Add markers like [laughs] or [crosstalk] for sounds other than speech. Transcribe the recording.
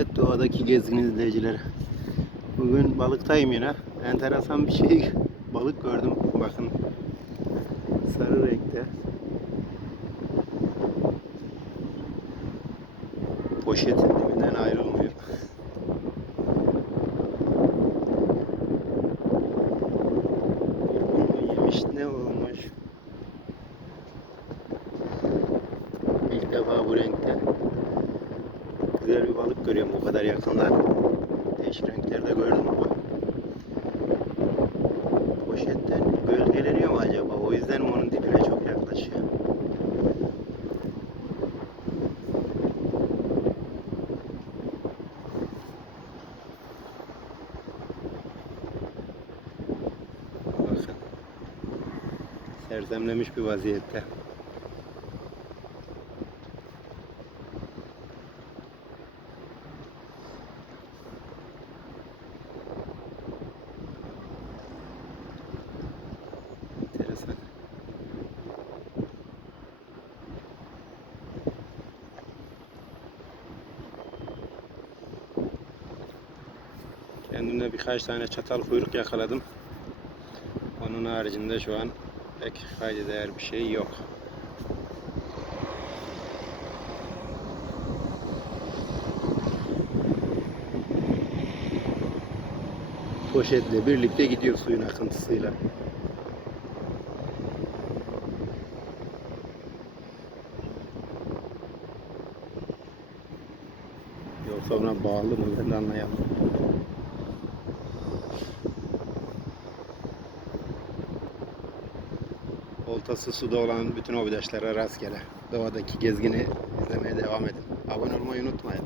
Evet doğadaki gezgin izleyicileri. Bugün balıktayım yine. Enteresan bir şey [laughs] balık gördüm. Bakın. Sarı renkte. Poşetin dibinden ayrılmıyor. Bunu yemiş ne olmuş? İlk defa bu renkte güzel bir balık görüyorum bu kadar yakından. Değişik renklerde gördüm ama. Poşetten gölgeleniyor mu acaba? O yüzden mi onun dibine çok yaklaşıyor? Bakın. Sersemlemiş bir vaziyette. Enteresan. Kendimde birkaç tane çatal kuyruk yakaladım. Onun haricinde şu an pek kayda değer bir şey yok. Poşetle birlikte gidiyor suyun akıntısıyla. Yoksa ona bağlı mı ben de anlayamadım. Oltası suda olan bütün hobidaşlara rastgele. Doğadaki gezgini izlemeye devam edin. Abone olmayı unutmayın.